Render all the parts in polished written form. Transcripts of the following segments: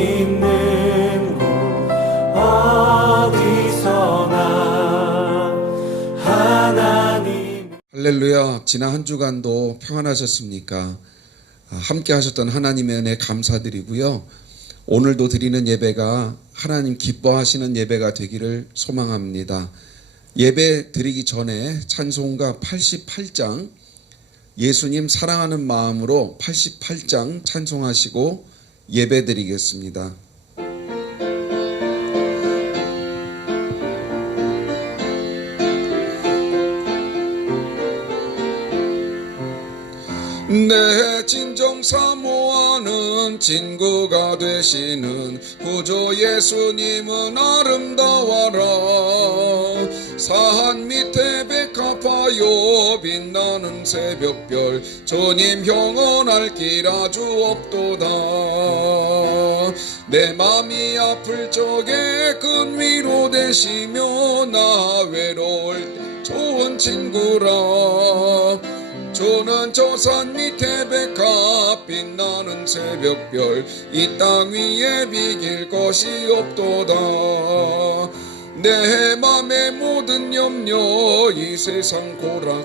있는 곳 어디서나 하나님. 할렐루야. 지난 한 주간도 평안하셨습니까? 함께 하셨던 하나님의 은혜 감사드리고요. 오늘도 드리는 예배가 하나님 기뻐하시는 예배가 되기를 소망합니다. 예배 드리기 전에 찬송가 88장, 예수님 사랑하는 마음으로 88장 찬송하시고 예배 드리겠습니다. 내 진정 사모하는 친구가 되시는 구주 예수님은 아름다워라. 산 밑에 백합하여 빛나는 새벽별 주님 영원할 길 아주 없도다. 내 맘이 아플 적에 큰 위로 되시며 나 외로울 때 좋은 친구라. 주는 저 산 밑에 백합 빛나는 새벽별 이 땅 위에 비길 것이 없도다. 내 맘의 모든 염려 이 세상 고락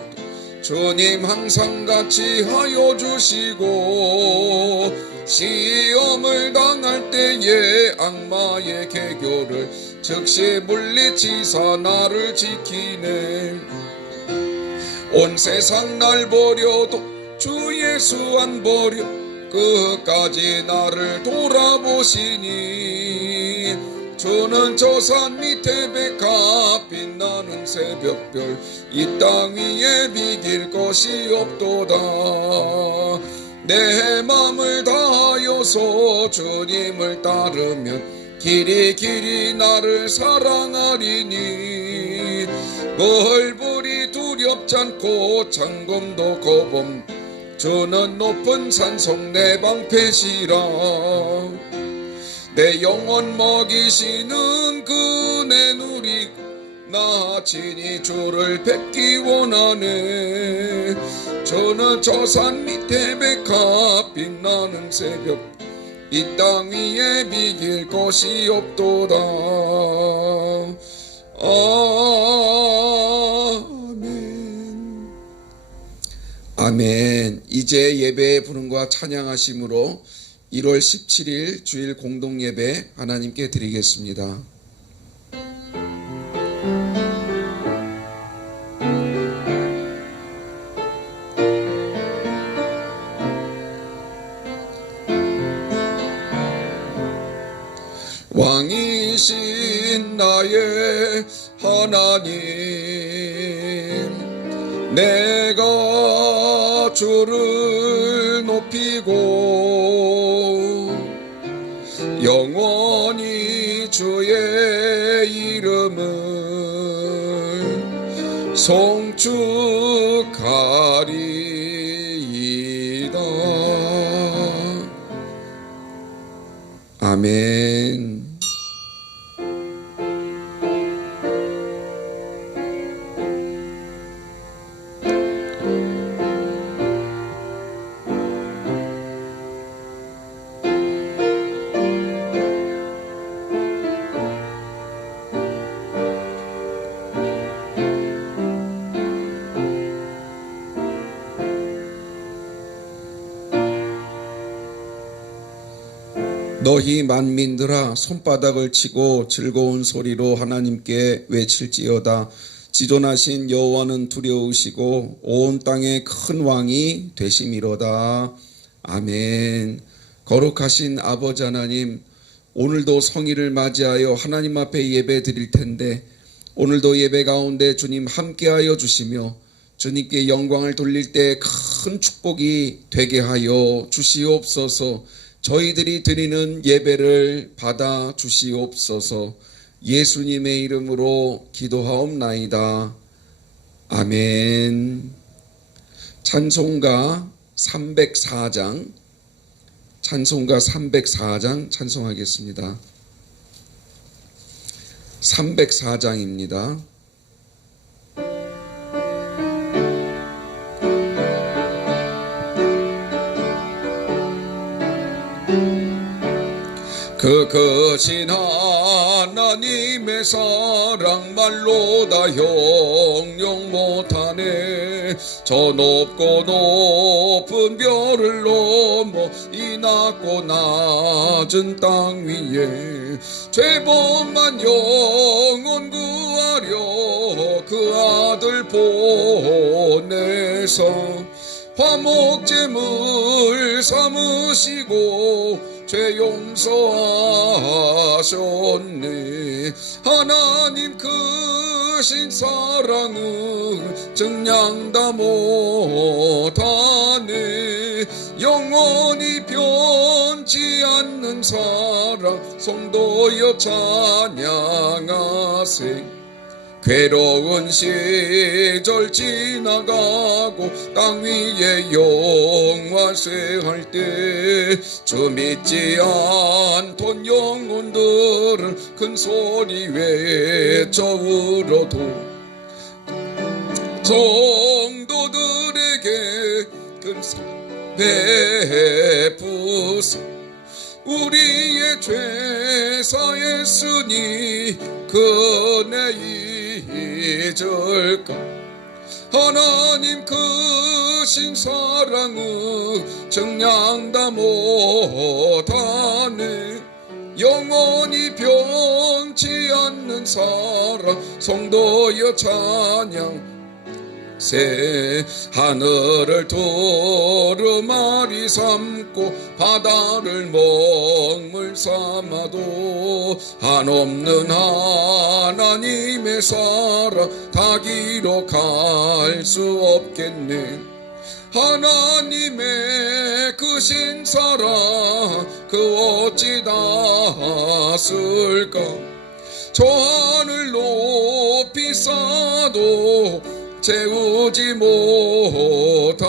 주님 항상 같이 하여 주시고 시험을 당할 때에 악마의 계교를 즉시 물리치사 나를 지키네. 온 세상 날 버려도 주 예수 안 버려 끝까지 나를 돌아보시니. 주는 저 산 밑에 백합 빛나는 새벽별 이 땅 위에 비길 것이 없도다. 내 맘을 다하여서 주님을 따르면 길이 나를 사랑하리니. 벌벌이 두렵지 않고 창검도 겁없 주는 높은 산성 내 방패시라. 내 영혼 먹이시는 그네 누리고 나 친히 주를 뵙기 원하네. 저는 저 산 밑에 백합 빛나는 새벽 이 땅 위에 비길 것이 없도다. 아멘. 아멘. 이제 예배의 부름과 찬양하심으로 1월 17일 주일 공동예배 하나님께 드리겠습니다. 왕이신 나의 하나님, 내가 주를 높이고 영원히 주의 이름을 송축하리이다. 아멘. 너희 만민들아 손바닥을 치고 즐거운 소리로 하나님께 외칠지어다. 지존하신 여호와는 두려우시고 온 땅의 큰 왕이 되심이로다. 아멘. 거룩하신 아버지 하나님, 오늘도 성일을 맞이하여 하나님 앞에 예배 드릴 텐데 오늘도 예배 가운데 주님 함께하여 주시며 주님께 영광을 돌릴 때 큰 축복이 되게 하여 주시옵소서. 저희들이 드리는 예배를 받아 주시옵소서. 예수님의 이름으로 기도하옵나이다. 아멘. 찬송가 304장 찬송하겠습니다. 304장입니다. 그 크신 하나님의 사랑 말로 다 형용 못하네. 저 높고 높은 별을 넘어 이 낮고 낮은 땅 위에 죄범한 영혼 구하려 그 아들 보내서 화목제물 삼으시고 죄 용서하셨네. 하나님 크신 사랑은 증량 다 못하네. 영원히 변치 않는 사랑 성도여 찬양하세. 괴로운 시절 지나가고 땅 위에 영화쇠할 때 주 믿지 않던 영혼들은 큰 소리 외쳐 울어도 성도들에게 큰 사랑 베푸사. 우리의 죄 사했으니 그네 잊을까. 하나님 크신 사랑은 증량 다 못하네. 영원히 변치 않는 사랑 성도여 찬양. 새 하늘을 두루마리 삼고 바다를 먹물 삼아도 한없는 하나님의 사랑 다 기록할 수 없겠네. 하나님의 크신 사랑 그 어찌 다 쓸까. 저 하늘 높이 쌓아도 채우지 못하리.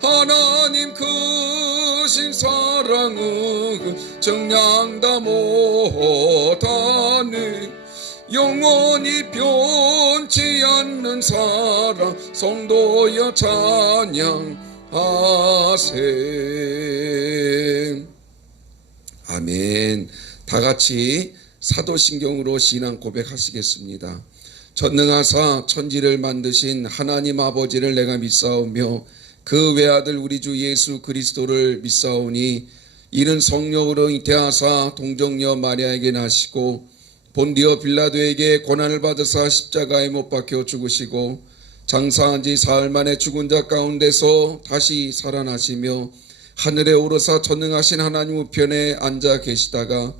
하나님 크신 사랑은 증량 다 못하네. 영원히 변치 않는 사랑 성도여 찬양하세. 아멘. 다 같이 사도신경으로 신앙 고백하시겠습니다. 전능하사 천지를 만드신 하나님 아버지를 내가 믿사오며 그 외아들 우리 주 예수 그리스도를 믿사오니 이는 성령으로 잉태하사 동정녀 마리아에게 나시고 본디오 빌라도에게 고난을 받으사 십자가에 못 박혀 죽으시고 장사한 지 사흘 만에 죽은 자 가운데서 다시 살아나시며 하늘에 오르사 전능하신 하나님 우편에 앉아 계시다가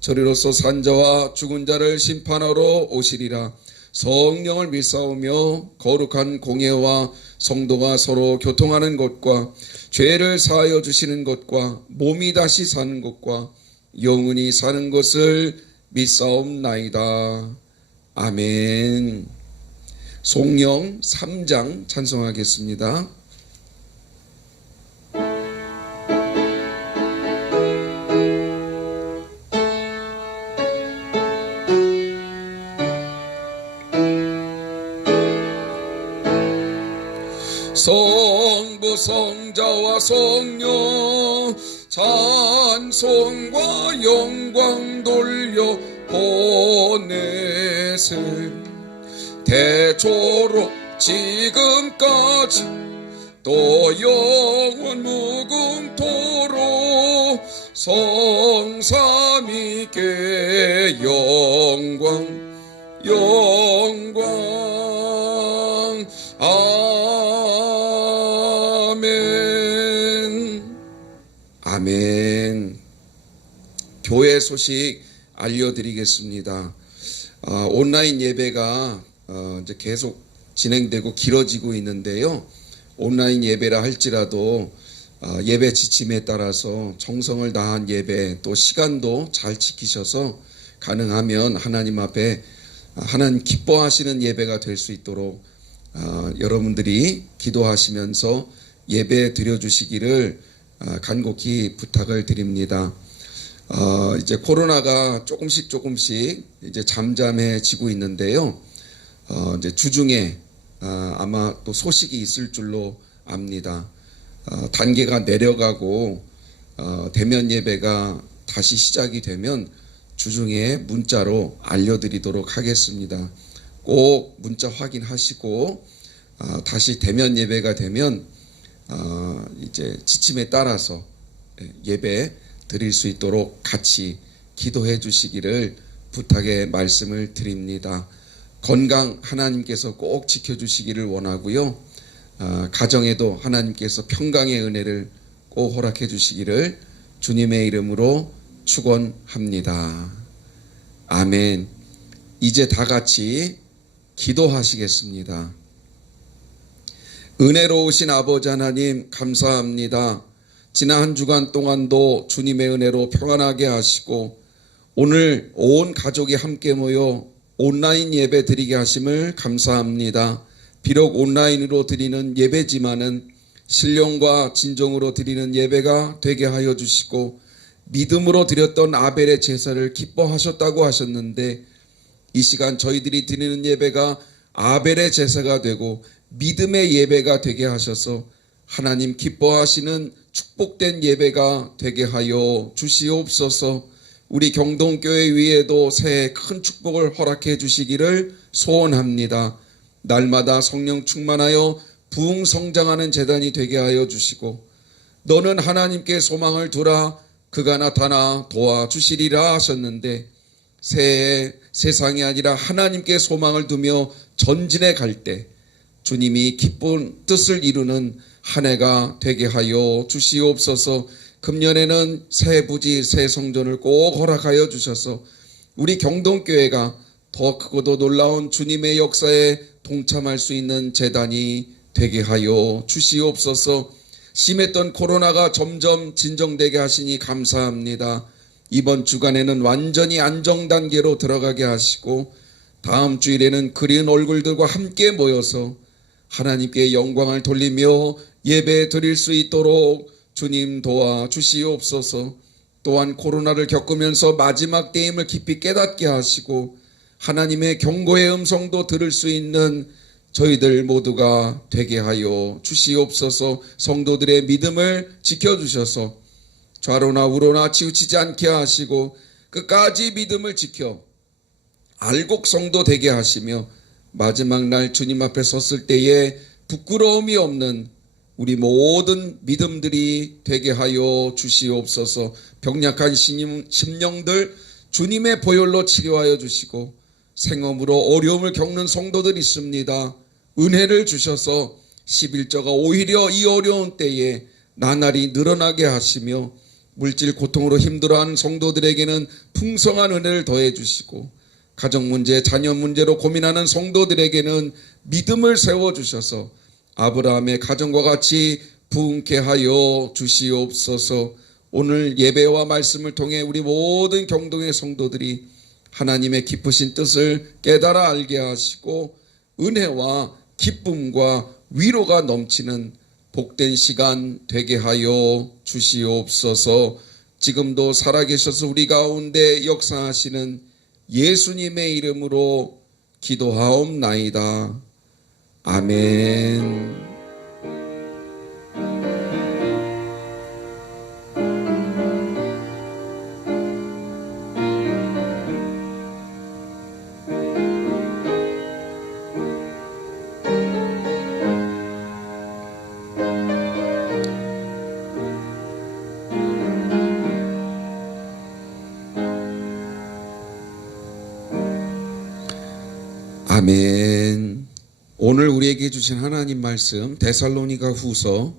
저리로서 산 자와 죽은 자를 심판하러 오시리라. 성령을 믿사오며 거룩한 공예와 성도가 서로 교통하는 것과 죄를 사하여 주시는 것과 몸이 다시 사는 것과 영원히 사는 것을 믿사옵나이다. 아멘. 송영 3장 찬송하겠습니다. 성부 성자와 성령 찬송과 영광 돌려 보내세. 대초로 지금까지 또 영원 무궁토록 성삼위께 영광 영광. 아멘. 아멘. 교회 소식 알려드리겠습니다. 온라인 예배가 이제 계속 진행되고 길어지고 있는데요. 온라인 예배라 할지라도 예배 지침에 따라서 정성을 다한 예배 또 시간도 잘 지키셔서 가능하면 하나님 앞에 하나님 기뻐하시는 예배가 될 수 있도록 여러분들이 기도하시면서 예배 드려주시기를 간곡히 부탁을 드립니다. 이제 코로나가 조금씩 이제 잠잠해지고 있는데요. 이제 주중에 아마 또 소식이 있을 줄로 압니다. 단계가 내려가고 대면 예배가 다시 시작이 되면 주중에 문자로 알려드리도록 하겠습니다. 꼭 문자 확인하시고 다시 대면 예배가 되면 이제 지침에 따라서 예배 드릴 수 있도록 같이 기도해 주시기를 부탁의 말씀을 드립니다. 건강 하나님께서 꼭 지켜주시기를 원하고요. 가정에도 하나님께서 평강의 은혜를 꼭 허락해 주시기를 주님의 이름으로 축원합니다. 아멘. 이제 다 같이 기도하시겠습니다. 은혜로우신 아버지 하나님 감사합니다. 지난 한 주간 동안도 주님의 은혜로 평안하게 하시고 오늘 온 가족이 함께 모여 온라인 예배 드리게 하심을 감사합니다. 비록 온라인으로 드리는 예배지만은 신령과 진정으로 드리는 예배가 되게 하여 주시고 믿음으로 드렸던 아벨의 제사를 기뻐하셨다고 하셨는데 이 시간 저희들이 드리는 예배가 아벨의 제사가 되고 믿음의 예배가 되게 하셔서 하나님 기뻐하시는 축복된 예배가 되게 하여 주시옵소서. 우리 경동교회 위에도 새해 큰 축복을 허락해 주시기를 소원합니다. 날마다 성령 충만하여 부흥성장하는 재단이 되게 하여 주시고 너는 하나님께 소망을 두라 그가 나타나 도와주시리라 하셨는데 새해 세상이 아니라 하나님께 소망을 두며 전진해 갈 때 주님이 기쁜 뜻을 이루는 한 해가 되게 하여 주시옵소서. 금년에는 새 부지 새 성전을 꼭 허락하여 주셔서 우리 경동교회가 더 크고도 놀라운 주님의 역사에 동참할 수 있는 재단이 되게 하여 주시옵소서. 심했던 코로나가 점점 진정되게 하시니 감사합니다. 이번 주간에는 완전히 안정 단계로 들어가게 하시고 다음 주일에는 그리운 얼굴들과 함께 모여서 하나님께 영광을 돌리며 예배 드릴 수 있도록 주님 도와주시옵소서. 또한 코로나를 겪으면서 마지막 때임을 깊이 깨닫게 하시고 하나님의 경고의 음성도 들을 수 있는 저희들 모두가 되게 하여 주시옵소서. 성도들의 믿음을 지켜주셔서 좌로나 우로나 치우치지 않게 하시고 끝까지 믿음을 지켜 알곡성도 되게 하시며 마지막 날 주님 앞에 섰을 때에 부끄러움이 없는 우리 모든 믿음들이 되게 하여 주시옵소서. 병약한 심령들 주님의 보혈로 치료하여 주시고 생업으로 어려움을 겪는 성도들 있습니다. 은혜를 주셔서 11조가 오히려 이 어려운 때에 나날이 늘어나게 하시며 물질 고통으로 힘들어하는 성도들에게는 풍성한 은혜를 더해 주시고 가정 문제, 자녀 문제로 고민하는 성도들에게는 믿음을 세워 주셔서 아브라함의 가정과 같이 부흥케 하여 주시옵소서. 오늘 예배와 말씀을 통해 우리 모든 경동의 성도들이 하나님의 깊으신 뜻을 깨달아 알게 하시고 은혜와 기쁨과 위로가 넘치는 복된 시간 되게 하여 주시옵소서. 지금도 살아계셔서 우리 가운데 역사하시는 예수님의 이름으로 기도하옵나이다. 아멘. 아멘. 오늘 우리에게 주신 하나님 말씀 데살로니가 후서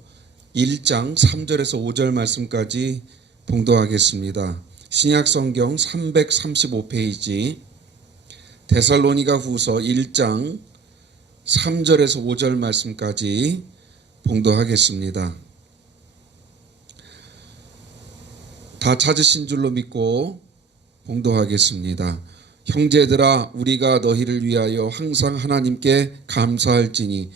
1장 3절에서 5절 말씀까지 봉독하겠습니다. 신약성경 335페이지 데살로니가 후서 1장 3절에서 5절 말씀까지 봉독하겠습니다. 다 찾으신 줄로 믿고 봉독하겠습니다. 형제들아 우리가 너희를 위하여 항상 하나님께 감사할지니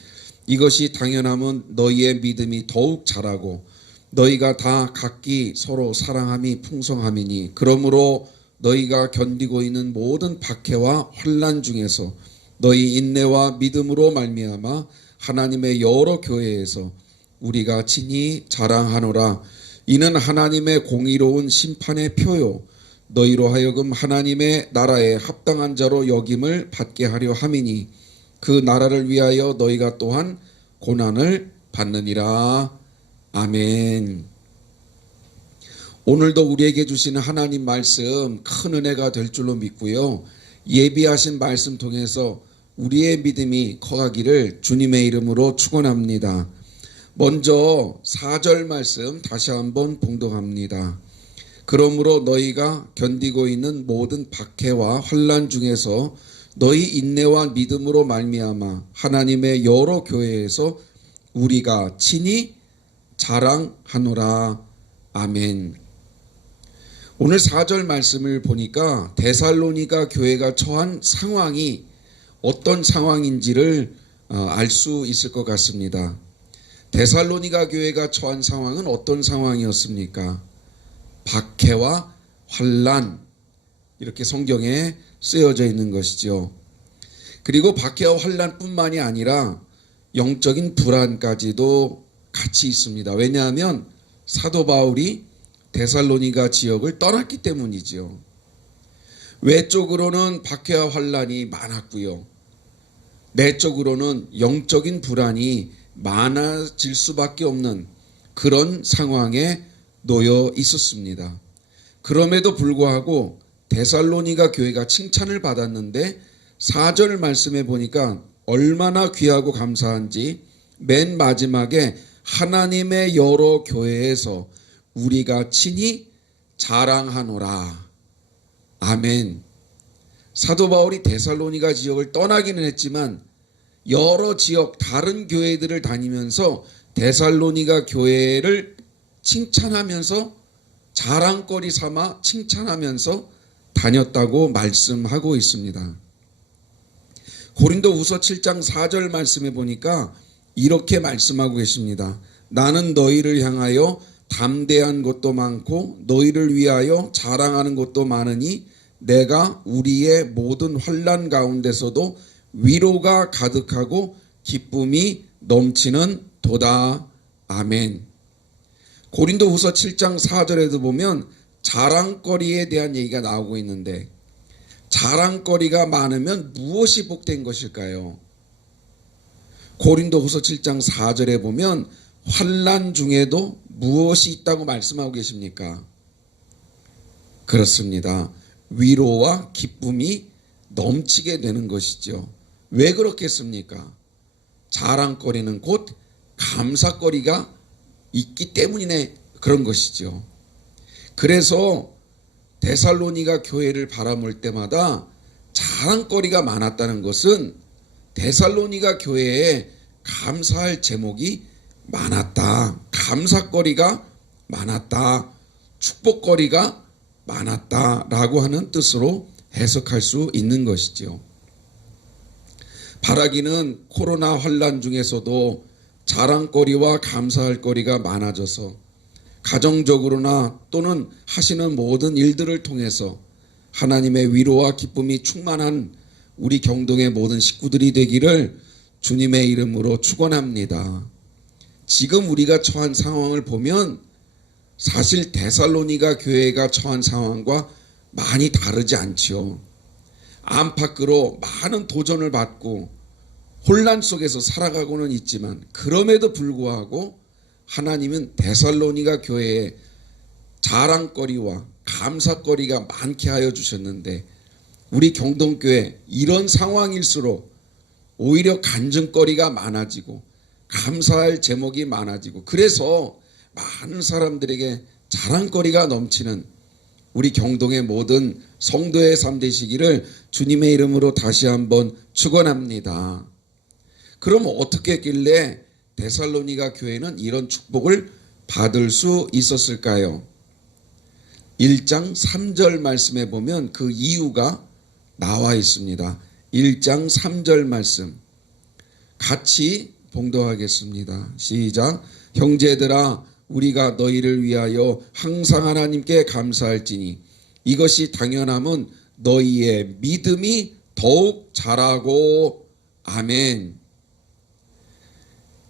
이것이 당연함은 너희의 믿음이 더욱 자라고 너희가 다 각기 서로 사랑함이 풍성함이니 그러므로 너희가 견디고 있는 모든 박해와 환난 중에서 너희 인내와 믿음으로 말미암아 하나님의 여러 교회에서 우리가 친히 자랑하노라. 이는 하나님의 공의로운 심판의 표요 너희로 하여금 하나님의 나라에 합당한 자로 여김을 받게 하려 함이니 그 나라를 위하여 너희가 또한 고난을 받느니라. 아멘. 오늘도 우리에게 주시는 하나님 말씀 큰 은혜가 될 줄로 믿고요. 예비하신 말씀 통해서 우리의 믿음이 커가기를 주님의 이름으로 축원합니다. 먼저 4절 말씀 다시 한번 봉독합니다. 그러므로 너희가 견디고 있는 모든 박해와 환난 중에서 너희 인내와 믿음으로 말미암아 하나님의 여러 교회에서 우리가 친히 자랑하노라. 아멘. 오늘 4절 말씀을 보니까 데살로니가 교회가 처한 상황이 어떤 상황인지를 알 수 있을 것 같습니다. 데살로니가 교회가 처한 상황은 어떤 상황이었습니까? 박해와 환난, 이렇게 성경에 쓰여져 있는 것이죠. 그리고 박해와 환난뿐만이 아니라 영적인 불안까지도 같이 있습니다. 왜냐하면 사도 바울이 데살로니가 지역을 떠났기 때문이지요. 외적으로는 박해와 환난이 많았고요. 내적으로는 영적인 불안이 많아질 수밖에 없는 그런 상황에 놓여 있었습니다. 그럼에도 불구하고 데살로니가 교회가 칭찬을 받았는데 4절 말씀에 보니까 얼마나 귀하고 감사한지 맨 마지막에 하나님의 여러 교회에서 우리가 친히 자랑하노라. 아멘. 사도 바울이 데살로니가 지역을 떠나기는 했지만 여러 지역 다른 교회들을 다니면서 데살로니가 교회를 칭찬하면서 자랑거리 삼아 칭찬하면서 다녔다고 말씀하고 있습니다. 고린도후서 7장 4절 말씀에 보니까 이렇게 말씀하고 계십니다. 나는 너희를 향하여 담대한 것도 많고 너희를 위하여 자랑하는 것도 많으니 내가 우리의 모든 환난 가운데서도 위로가 가득하고 기쁨이 넘치는 도다. 아멘. 고린도후서 7장 4절에도 보면 자랑거리에 대한 얘기가 나오고 있는데 자랑거리가 많으면 무엇이 복된 것일까요? 고린도후서 7장 4절에 보면 환난 중에도 무엇이 있다고 말씀하고 계십니까? 그렇습니다. 위로와 기쁨이 넘치게 되는 것이죠. 왜 그렇겠습니까? 자랑거리는 곧 감사거리가 있기 때문에 그런 것이죠. 그래서 데살로니가 교회를 바라볼 때마다 자랑거리가 많았다는 것은 데살로니가 교회에 감사할 제목이 많았다. 감사거리가 많았다. 축복거리가 많았다라고 하는 뜻으로 해석할 수 있는 것이죠. 바라기는 코로나 환난 중에서도 자랑거리와 감사할 거리가 많아져서 가정적으로나 또는 하시는 모든 일들을 통해서 하나님의 위로와 기쁨이 충만한 우리 경동의 모든 식구들이 되기를 주님의 이름으로 축원합니다. 지금 우리가 처한 상황을 보면 사실 데살로니가 교회가 처한 상황과 많이 다르지 않지요. 안팎으로 많은 도전을 받고 혼란 속에서 살아가고는 있지만 그럼에도 불구하고 하나님은 데살로니가 교회에 자랑거리와 감사거리가 많게 하여 주셨는데 우리 경동교회 이런 상황일수록 오히려 간증거리가 많아지고 감사할 제목이 많아지고 그래서 많은 사람들에게 자랑거리가 넘치는 우리 경동의 모든 성도의 삶 되시기를 주님의 이름으로 다시 한번 축원합니다. 그럼 어떻게 했길래 데살로니가 교회는 이런 축복을 받을 수 있었을까요? 1장 3절 말씀에 보면 그 이유가 나와 있습니다. 1장 3절 말씀 같이 봉독하겠습니다. 시작. 형제들아 우리가 너희를 위하여 항상 하나님께 감사할지니 이것이 당연함은 너희의 믿음이 더욱 자라고. 아멘.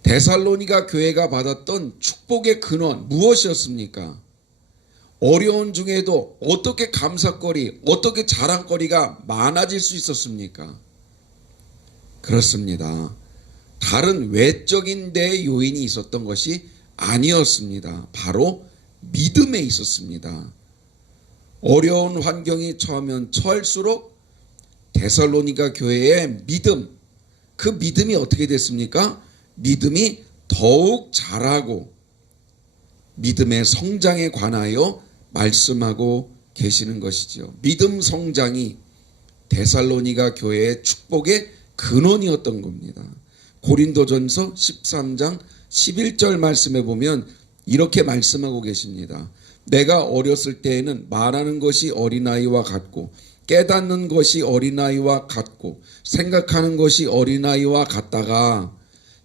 데살로니가 교회가 받았던 축복의 근원 무엇이었습니까? 어려운 중에도 어떻게 감사거리, 어떻게 자랑거리가 많아질 수 있었습니까? 그렇습니다. 다른 외적인 데 요인이 있었던 것이 아니었습니다. 바로 믿음에 있었습니다. 어려운 환경이 처하면 처할수록 데살로니가 교회의 믿음, 그 믿음이 어떻게 됐습니까? 믿음이 더욱 자라고 믿음의 성장에 관하여 말씀하고 계시는 것이죠. 믿음 성장이 데살로니가 교회의 축복의 근원이었던 겁니다. 고린도전서 13장 11절 말씀에 보면 이렇게 말씀하고 계십니다. 내가 어렸을 때에는 말하는 것이 어린아이와 같고 깨닫는 것이 어린아이와 같고 생각하는 것이 어린아이와 같다가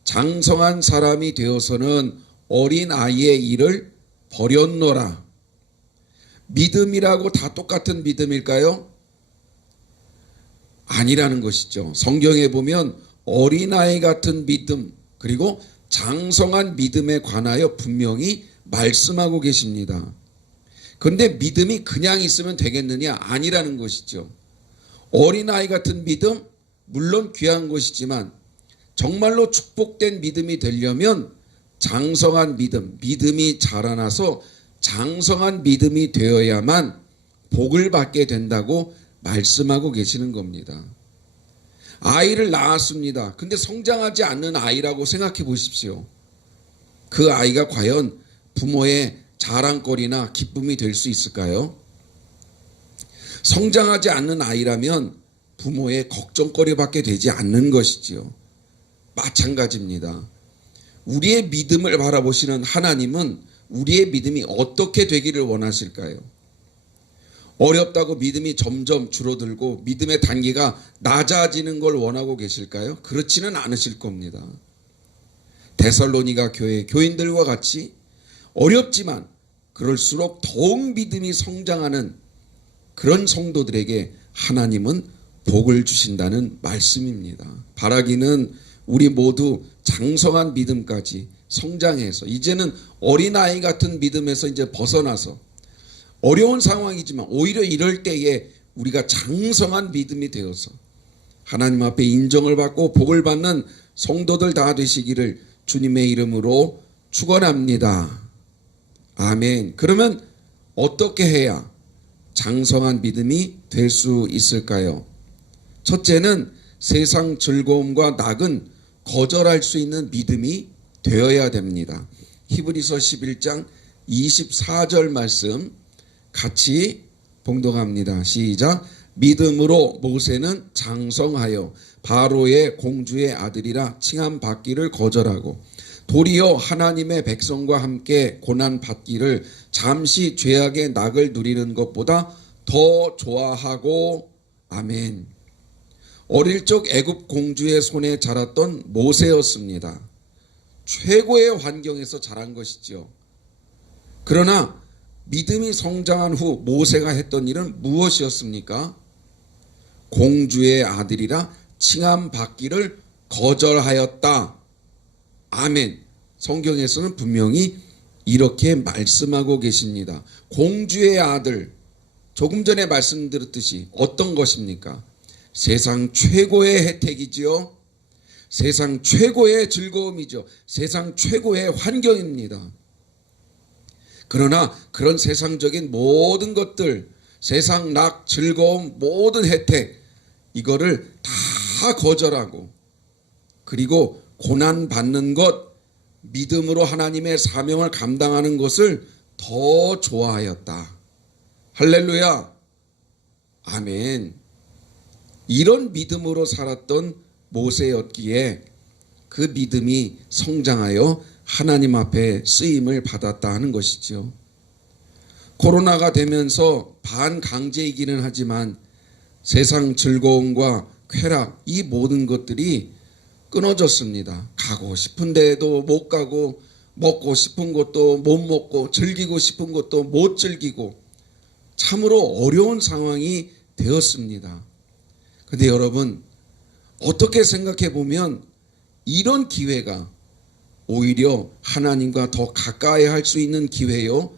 장성한 사람이 되어서는 어린아이의 일을 버렸노라. 믿음이라고 다 똑같은 믿음일까요? 아니라는 것이죠. 성경에 보면 어린아이 같은 믿음 그리고 장성한 믿음에 관하여 분명히 말씀하고 계십니다. 그런데 믿음이 그냥 있으면 되겠느냐? 아니라는 것이죠. 어린아이 같은 믿음 물론 귀한 것이지만 정말로 축복된 믿음이 되려면 장성한 믿음, 믿음이 자라나서 장성한 믿음이 되어야만 복을 받게 된다고 말씀하고 계시는 겁니다. 아이를 낳았습니다. 근데 성장하지 않는 아이라고 생각해 보십시오. 그 아이가 과연 부모의 자랑거리나 기쁨이 될 수 있을까요? 성장하지 않는 아이라면 부모의 걱정거리밖에 되지 않는 것이지요. 마찬가지입니다. 우리의 믿음을 바라보시는 하나님은 우리의 믿음이 어떻게 되기를 원하실까요? 어렵다고 믿음이 점점 줄어들고 믿음의 단계가 낮아지는 걸 원하고 계실까요? 그렇지는 않으실 겁니다. 데살로니가 교회 교인들과 같이 어렵지만 그럴수록 더욱 믿음이 성장하는 그런 성도들에게 하나님은 복을 주신다는 말씀입니다. 바라기는 우리 모두 장성한 믿음까지 성장해서 이제는 어린아이 같은 믿음에서 이제 벗어나서 어려운 상황이지만 오히려 이럴 때에 우리가 장성한 믿음이 되어서 하나님 앞에 인정을 받고 복을 받는 성도들 다 되시기를 주님의 이름으로 축원합니다. 아멘. 그러면 어떻게 해야 장성한 믿음이 될 수 있을까요? 첫째는 세상 즐거움과 낙은 거절할 수 있는 믿음이 되어야 됩니다. 히브리서 11장 24절 말씀 같이 봉독합니다. 시작. 믿음으로 모세는 장성하여 바로의 공주의 아들이라 칭함받기를 거절하고 도리어 하나님의 백성과 함께 고난받기를 잠시 죄악의 낙을 누리는 것보다 더 좋아하고 아멘. 어릴 적 애굽 공주의 손에 자랐던 모세였습니다. 최고의 환경에서 자란 것이죠. 그러나 믿음이 성장한 후 모세가 했던 일은 무엇이었습니까? 공주의 아들이라 칭함받기를 거절하였다. 아멘. 성경에서는 분명히 이렇게 말씀하고 계십니다. 공주의 아들, 조금 전에 말씀드렸듯이 어떤 것입니까? 세상 최고의 혜택이지요. 세상 최고의 즐거움이죠. 세상 최고의 환경입니다. 그러나 그런 세상적인 모든 것들, 세상 낙, 즐거움, 모든 혜택 이거를 다 거절하고 그리고 고난받는 것, 믿음으로 하나님의 사명을 감당하는 것을 더 좋아하였다. 할렐루야. 아멘. 이런 믿음으로 살았던 모세였기에 그 믿음이 성장하여 하나님 앞에 쓰임을 받았다 하는 것이죠. 코로나가 되면서 반강제이기는 하지만 세상 즐거움과 쾌락 이 모든 것들이 끊어졌습니다. 가고 싶은 데에도 못 가고 먹고 싶은 것도 못 먹고 즐기고 싶은 것도 못 즐기고 참으로 어려운 상황이 되었습니다. 그런데 여러분 어떻게 생각해 보면 이런 기회가 오히려 하나님과 더 가까이 할 수 있는 기회요.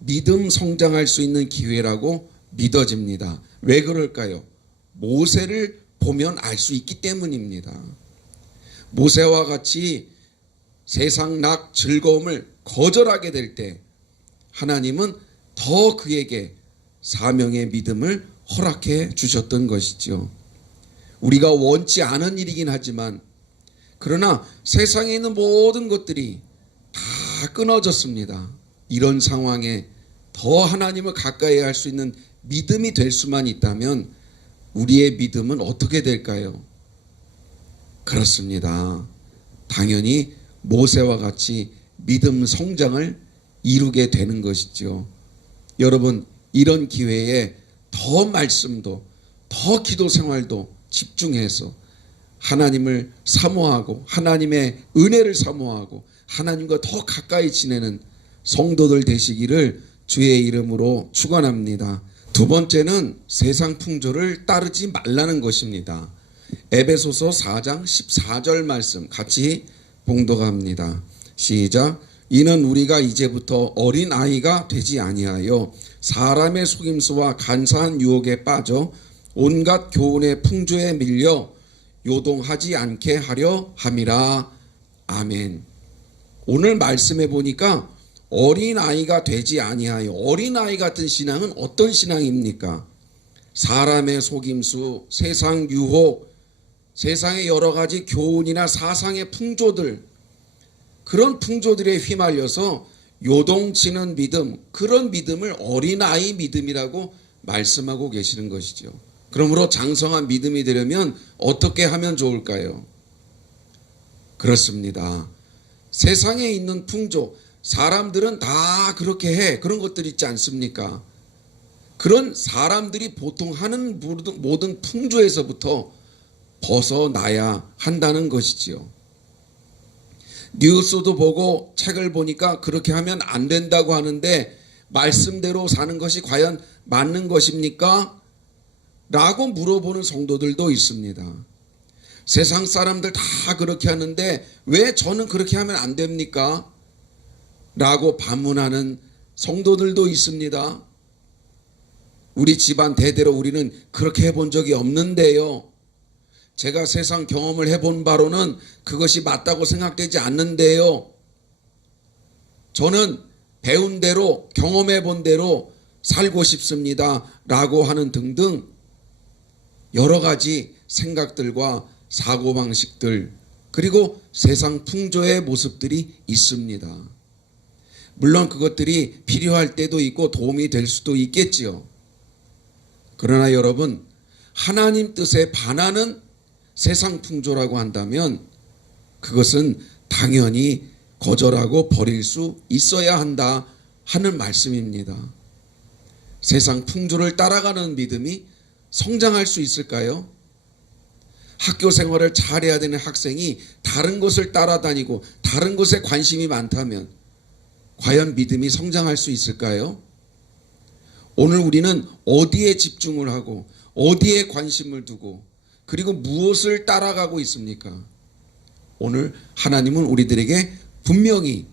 믿음 성장할 수 있는 기회라고 믿어집니다. 왜 그럴까요? 모세를 보면 알 수 있기 때문입니다. 모세와 같이 세상 낙 즐거움을 거절하게 될 때 하나님은 더 그에게 사명의 믿음을 허락해 주셨던 것이죠. 우리가 원치 않은 일이긴 하지만 그러나 세상에 있는 모든 것들이 다 끊어졌습니다. 이런 상황에 더 하나님을 가까이 할 수 있는 믿음이 될 수만 있다면 우리의 믿음은 어떻게 될까요? 그렇습니다. 당연히 모세와 같이 믿음 성장을 이루게 되는 것이죠. 여러분, 이런 기회에 더 말씀도 더 기도 생활도 집중해서 하나님을 사모하고 하나님의 은혜를 사모하고 하나님과 더 가까이 지내는 성도들 되시기를 주의 이름으로 축원합니다. 두 번째는 세상 풍조를 따르지 말라는 것입니다. 에베소서 4장 14절 말씀 같이 봉독합니다. 시작. 이는 우리가 이제부터 어린 아이가 되지 아니하여 사람의 속임수와 간사한 유혹에 빠져 온갖 교훈의 풍조에 밀려 요동하지 않게 하려 함이라. 아멘. 오늘 말씀해 보니까 어린아이가 되지 아니하여, 어린아이 같은 신앙은 어떤 신앙입니까? 사람의 속임수, 세상 유혹, 세상의 여러 가지 교훈이나 사상의 풍조들, 그런 풍조들에 휘말려서 요동치는 믿음, 그런 믿음을 어린아이 믿음이라고 말씀하고 계시는 것이죠. 그러므로 장성한 믿음이 되려면 어떻게 하면 좋을까요? 그렇습니다. 세상에 있는 풍조, 사람들은 다 그렇게 해. 그런 것들 있지 않습니까? 그런 사람들이 보통 하는 모든 풍조에서부터 벗어나야 한다는 것이지요. 뉴스도 보고 책을 보니까 그렇게 하면 안 된다고 하는데 말씀대로 사는 것이 과연 맞는 것입니까? 라고 물어보는 성도들도 있습니다. 세상 사람들 다 그렇게 하는데 왜 저는 그렇게 하면 안 됩니까? 라고 반문하는 성도들도 있습니다. 우리 집안 대대로 우리는 그렇게 해본 적이 없는데요. 제가 세상 경험을 해본 바로는 그것이 맞다고 생각되지 않는데요. 저는 배운 대로 경험해 본 대로 살고 싶습니다. 라고 하는 등등 여러 가지 생각들과 사고방식들 그리고 세상 풍조의 모습들이 있습니다. 물론 그것들이 필요할 때도 있고 도움이 될 수도 있겠지요. 그러나 여러분, 하나님 뜻에 반하는 세상 풍조라고 한다면 그것은 당연히 거절하고 버릴 수 있어야 한다 하는 말씀입니다. 세상 풍조를 따라가는 믿음이 성장할 수 있을까요? 학교 생활을 잘해야 되는 학생이 다른 것을 따라다니고 다른 것에 관심이 많다면 과연 믿음이 성장할 수 있을까요? 오늘 우리는 어디에 집중을 하고 어디에 관심을 두고 그리고 무엇을 따라가고 있습니까? 오늘 하나님은 우리들에게 분명히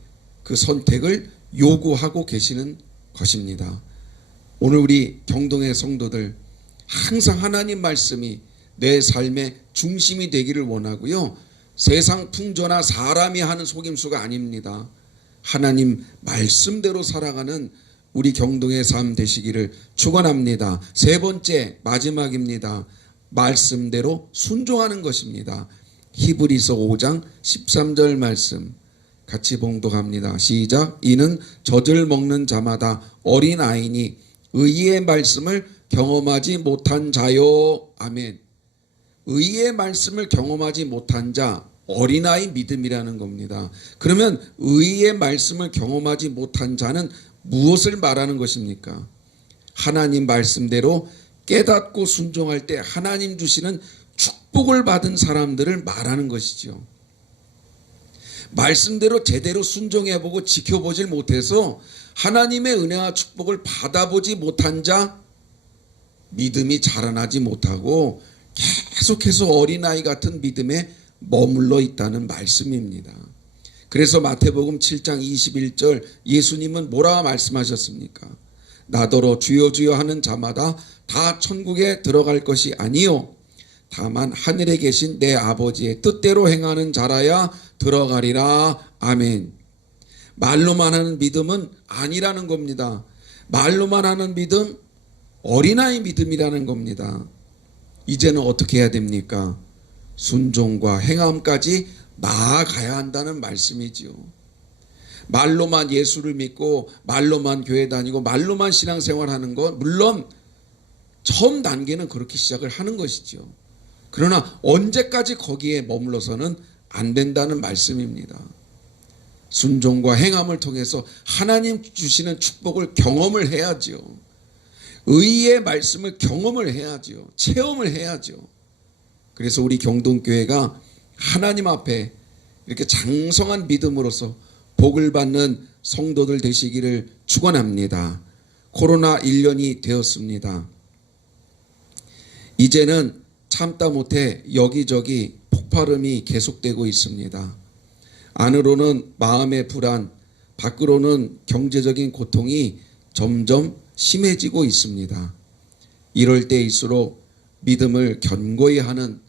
그 선택을 요구하고 계시는 것입니다. 오늘 우리 경동의 성도들 항상 하나님 말씀이 내 삶의 중심이 되기를 원하고요. 세상 풍조나 사람이 하는 속임수가 아닙니다. 하나님 말씀대로 살아가는 우리 경동의 삶 되시기를 축원합니다. 세 번째 마지막입니다. 말씀대로 순종하는 것입니다. 히브리서 5장 13절 말씀 같이 봉독합니다. 시작. 이는 젖을 먹는 자마다 어린아이니 의의 말씀을 경험하지 못한 자요. 아멘. 의의 말씀을 경험하지 못한 자, 어린아이 믿음이라는 겁니다. 그러면 의의 말씀을 경험하지 못한 자는 무엇을 말하는 것입니까? 하나님 말씀대로 깨닫고 순종할 때 하나님 주시는 축복을 받은 사람들을 말하는 것이죠. 말씀대로 제대로 순종해보고 지켜보질 못해서 하나님의 은혜와 축복을 받아보지 못한 자, 믿음이 자라나지 못하고 계속해서 어린아이 같은 믿음에 머물러 있다는 말씀입니다. 그래서 마태복음 7장 21절 예수님은 뭐라 말씀하셨습니까? 나더러 주여 주여 하는 자마다 다 천국에 들어갈 것이 아니요 다만 하늘에 계신 내 아버지의 뜻대로 행하는 자라야 들어가리라. 아멘. 말로만 하는 믿음은 아니라는 겁니다. 말로만 하는 믿음, 어린아이 믿음이라는 겁니다. 이제는 어떻게 해야 됩니까? 순종과 행함까지 나아가야 한다는 말씀이지요. 말로만 예수를 믿고 말로만 교회 다니고 말로만 신앙생활하는 것, 물론 처음 단계는 그렇게 시작을 하는 것이죠. 그러나 언제까지 거기에 머물러서는 안 된다는 말씀입니다. 순종과 행함을 통해서 하나님 주시는 축복을 경험을 해야죠. 의의 말씀을 경험을 해야죠. 체험을 해야죠. 그래서 우리 경동교회가 하나님 앞에 이렇게 장성한 믿음으로서 복을 받는 성도들 되시기를 축원합니다. 코로나 1년이 되었습니다. 이제는 참다 못해 여기저기 폭발음이 계속되고 있습니다. 안으로는 마음의 불안, 밖으로는 경제적인 고통이 점점 심해지고 있습니다. 이럴 때일수록 믿음을 견고히 하는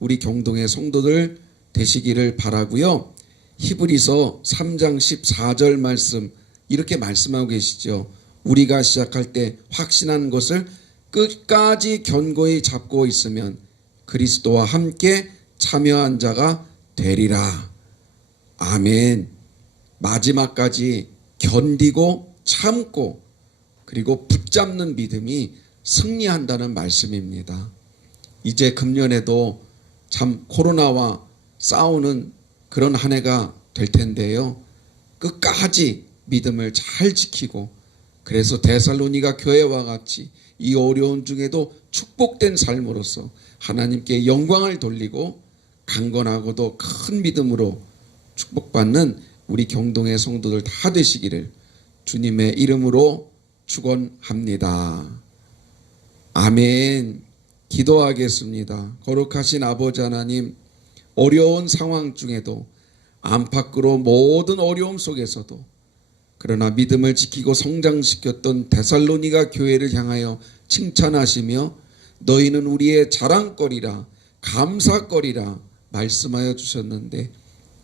우리 경동의 성도들 되시기를 바라고요. 히브리서 3장 14절 말씀 이렇게 말씀하고 계시죠. 우리가 시작할 때 확신한 것을 끝까지 견고히 잡고 있으면 그리스도와 함께 참여한 자가 되리라. 아멘. 마지막까지 견디고 참고 그리고 붙잡는 믿음이 승리한다는 말씀입니다. 이제 금년에도 참 코로나와 싸우는 그런 한 해가 될 텐데요. 끝까지 믿음을 잘 지키고 그래서 데살로니가 교회와 같이 이 어려운 중에도 축복된 삶으로서 하나님께 영광을 돌리고 강건하고도 큰 믿음으로 축복받는 우리 경동의 성도들 다 되시기를 주님의 이름으로 축원합니다. 아멘. 기도하겠습니다. 거룩하신 아버지 하나님, 어려운 상황 중에도 안팎으로 모든 어려움 속에서도 그러나 믿음을 지키고 성장시켰던 데살로니가 교회를 향하여 칭찬하시며 너희는 우리의 자랑거리라 감사거리라 말씀하여 주셨는데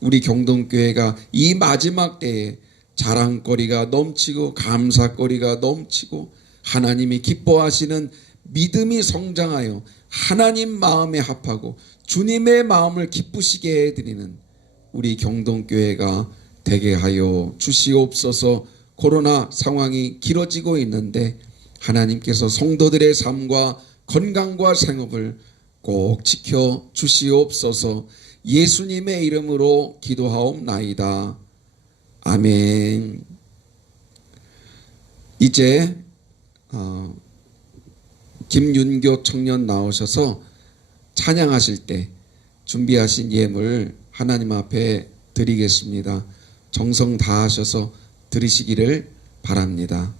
우리 경동교회가 이 마지막 때에 자랑거리가 넘치고 감사거리가 넘치고 하나님이 기뻐하시는 믿음이 성장하여 하나님 마음에 합하고 주님의 마음을 기쁘시게 해드리는 우리 경동교회가 되게 하여 주시옵소서. 코로나 상황이 길어지고 있는데 하나님께서 성도들의 삶과 건강과 생업을 꼭 지켜 주시옵소서. 예수님의 이름으로 기도하옵나이다. 아멘. 이제 김윤교 청년 나오셔서 찬양하실 때 준비하신 예물 하나님 앞에 드리겠습니다. 정성 다하셔서 들으시기를 바랍니다.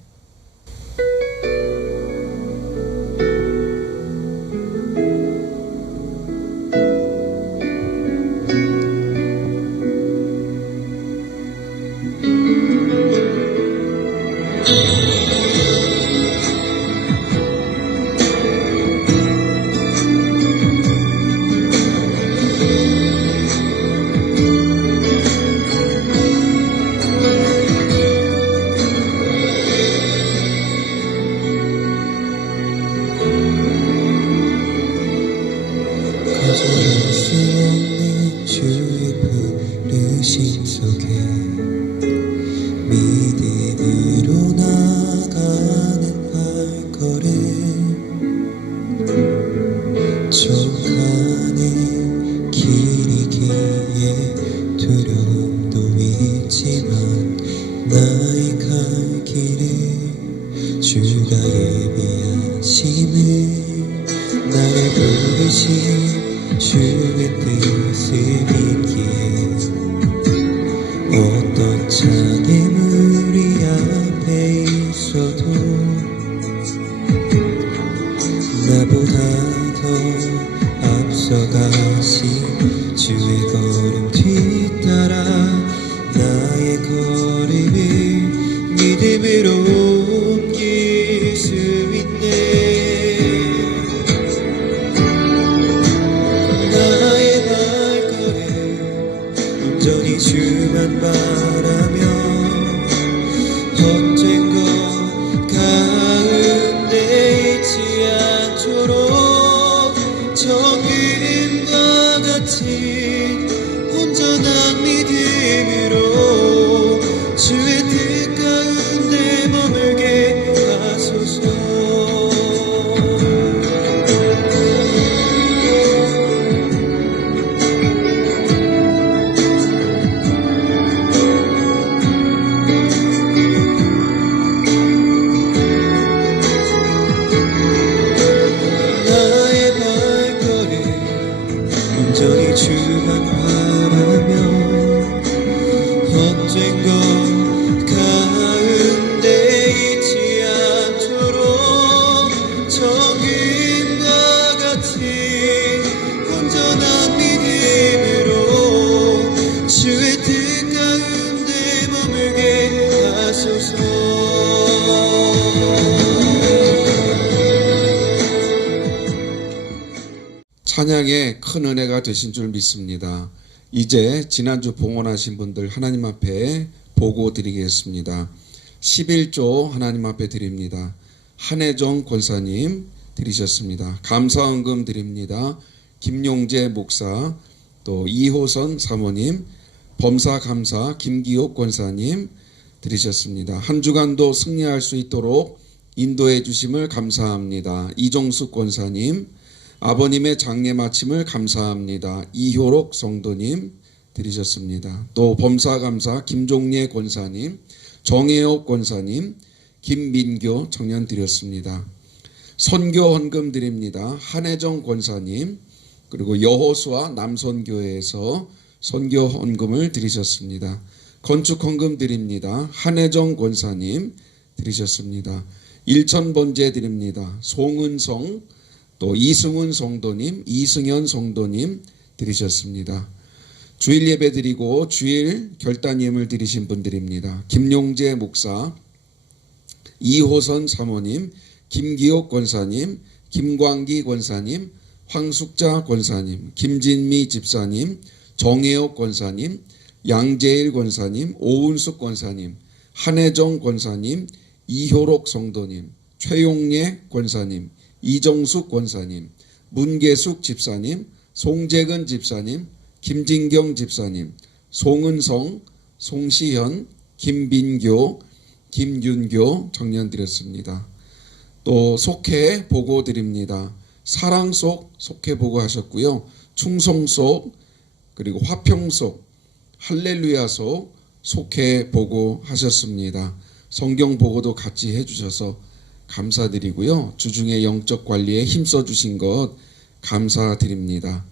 거절할 수 없는 주의 부르심 속에 믿음으로 나가는 발걸음 좁아는 길이기에 두려움도 있지만 나의 갈 길을 주가 예비하심을 나를 부르신 주의 뜻을 믿기에 어떤 장애물이 앞에 있어도 나보다 더 앞서가신 주의 걸음 뒤따라 걸음을 믿음으로 옮길 수 있네. 나의 발걸음 온전히 주만 바라며 언젠가 가운데 잊지 않도록 정금과 같은 온전한 믿음으로 주의 뜻 가운데 머물게 하소서. 나의 발걸음 온전히 주만 바라며 언젠가 가운데 잊지 않도록 정금과 같은 온전한 믿음으로 주의 뜻 가운데 머물게 하소서. 찬양에 큰 은혜가 되신 줄 믿습니다. 이제 지난주 봉헌하신 분들 하나님 앞에 보고 드리겠습니다. 11조 하나님 앞에 드립니다. 한혜정 권사님 드리셨습니다. 감사헌금 드립니다. 김용재 목사, 또 이호선 사모님, 범사감사 김기옥 권사님 드리셨습니다. 한 주간도 승리할 수 있도록 인도해 주심을 감사합니다. 이종숙 권사님, 아버님의 장례 마침을 감사합니다. 이효록 성도님 드리셨습니다. 또 범사감사 김종례 권사님, 정혜옥 권사님, 김민교 청년 드렸습니다. 선교 헌금 드립니다. 한혜정 권사님, 그리고 여호수아 남선교회에서 선교 헌금을 드리셨습니다. 건축 헌금 드립니다. 한혜정 권사님 드리셨습니다. 일천 번제 드립니다. 송은성, 또 이승훈 성도님, 이승현 성도님 드리셨습니다. 주일 예배 드리고 주일 결단 예물 드리신 분들입니다. 김용재 목사, 이호선 사모님, 김기옥 권사님, 김광기 권사님, 황숙자 권사님, 김진미 집사님, 정혜옥 권사님, 양재일 권사님, 오은숙 권사님, 한혜정 권사님, 이효록 성도님, 최용례 권사님, 이정숙 권사님, 문계숙 집사님, 송재근 집사님, 김진경 집사님, 송은성, 송시현, 김빈교, 김윤교 청년 드렸습니다. 또 속회 보고 드립니다. 사랑 속 속회 보고 하셨고요. 충성 속, 그리고 화평 속, 할렐루야 속 속회 보고 하셨습니다. 성경 보고도 같이 해주셔서 감사드리고요. 주중에 영적 관리에 힘써 주신 것 감사드립니다.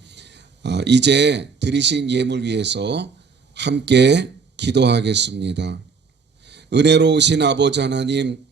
이제 드리신 예물 위해서 함께 기도하겠습니다. 은혜로우신 아버지 하나님,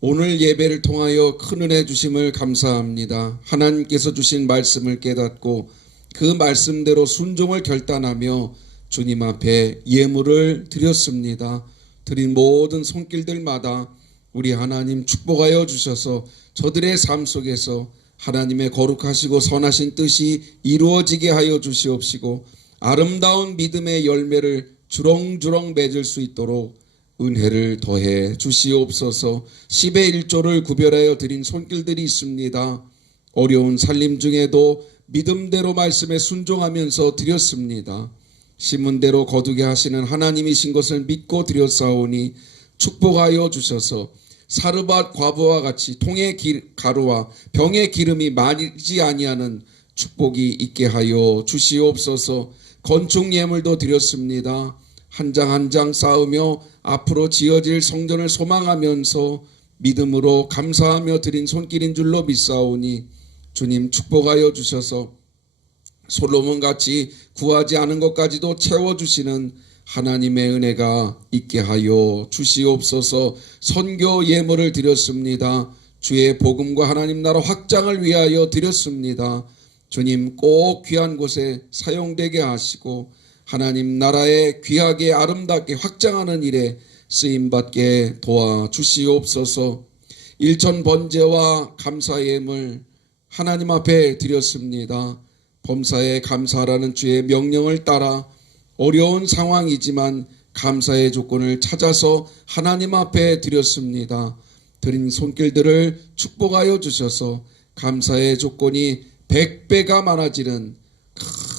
오늘 예배를 통하여 큰 은혜 주심을 감사합니다. 하나님께서 주신 말씀을 깨닫고 그 말씀대로 순종을 결단하며 주님 앞에 예물을 드렸습니다. 드린 모든 손길들마다 우리 하나님 축복하여 주셔서 저들의 삶 속에서 하나님의 거룩하시고 선하신 뜻이 이루어지게 하여 주시옵시고 아름다운 믿음의 열매를 주렁주렁 맺을 수 있도록 은혜를 더해 주시옵소서. 10의 1조를 구별하여 드린 손길들이 있습니다. 어려운 살림 중에도 믿음대로 말씀에 순종하면서 드렸습니다. 심은 대로 거두게 하시는 하나님이신 것을 믿고 드렸사오니 축복하여 주셔서 사르밧 과부와 같이 통의 가루와 병의 기름이 마르지 아니하는 축복이 있게 하여 주시옵소서. 건축 예물도 드렸습니다. 한 장 한 장 쌓으며 앞으로 지어질 성전을 소망하면서 믿음으로 감사하며 드린 손길인 줄로 믿사오니 주님 축복하여 주셔서 솔로몬같이 구하지 않은 것까지도 채워주시는 하나님의 은혜가 있게 하여 주시옵소서. 선교 예물을 드렸습니다. 주의 복음과 하나님 나라 확장을 위하여 드렸습니다. 주님 꼭 귀한 곳에 사용되게 하시고 하나님 나라에 귀하게 아름답게 확장하는 일에 쓰임받게 도와주시옵소서. 일천 번제와 감사의 예물 하나님 앞에 드렸습니다. 범사에 감사하라는 주의 명령을 따라 어려운 상황이지만 감사의 조건을 찾아서 하나님 앞에 드렸습니다. 드린 손길들을 축복하여 주셔서 감사의 조건이 100배가 많아지는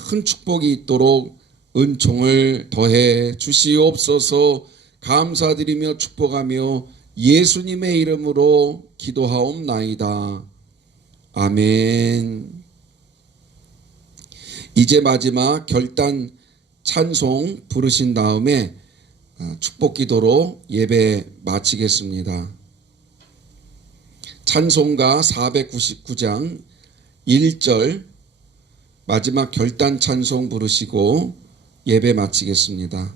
큰 축복이 있도록 은총을 더해 주시옵소서. 감사드리며 축복하며 예수님의 이름으로 기도하옵나이다. 아멘. 이제 마지막 결단 찬송 부르신 다음에 축복 기도로 예배 마치겠습니다. 찬송가 499장 1절 마지막 결단 찬송 부르시고 예배 마치겠습니다.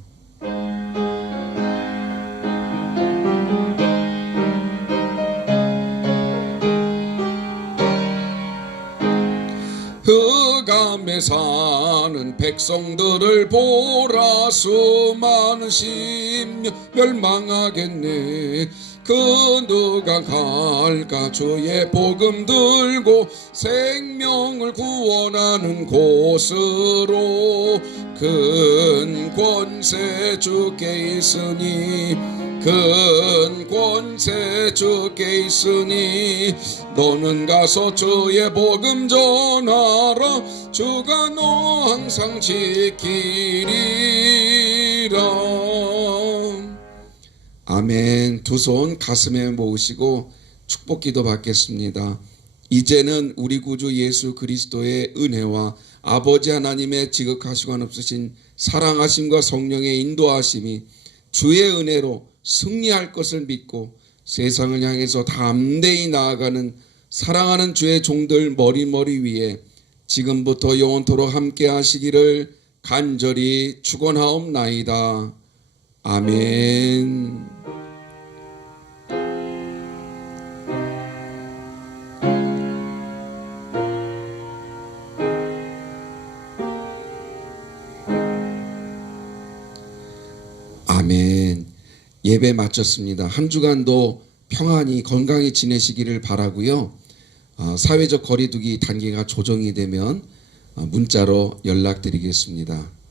흑암에 사는 백성들을 보라. 수많은 심령 멸망하겠네. 그 누가 갈까? 주의 복음 들고 생명을 구원하는 곳으로. 큰 권세 주께 있으니 큰 권세 주께 있으니 너는 가서 주의 복음 전하라. 주가 너 항상 지키리라. 아멘. 두 손 가슴에 모으시고 축복 기도 받겠습니다. 이제는 우리 구주 예수 그리스도의 은혜와 아버지 하나님의 지극하시고 한없으신 사랑하심과 성령의 인도하심이 주의 은혜로 승리할 것을 믿고 세상을 향해서 담대히 나아가는 사랑하는 주의 종들 머리머리 위에 지금부터 영원토록 함께 하시기를 간절히 축원하옵나이다. 아멘. 아멘. 예배 마쳤습니다. 한 주간도 평안히 건강히 지내시기를 바라고요. 사회적 거리두기 단계가 조정이 되면 문자로 연락드리겠습니다.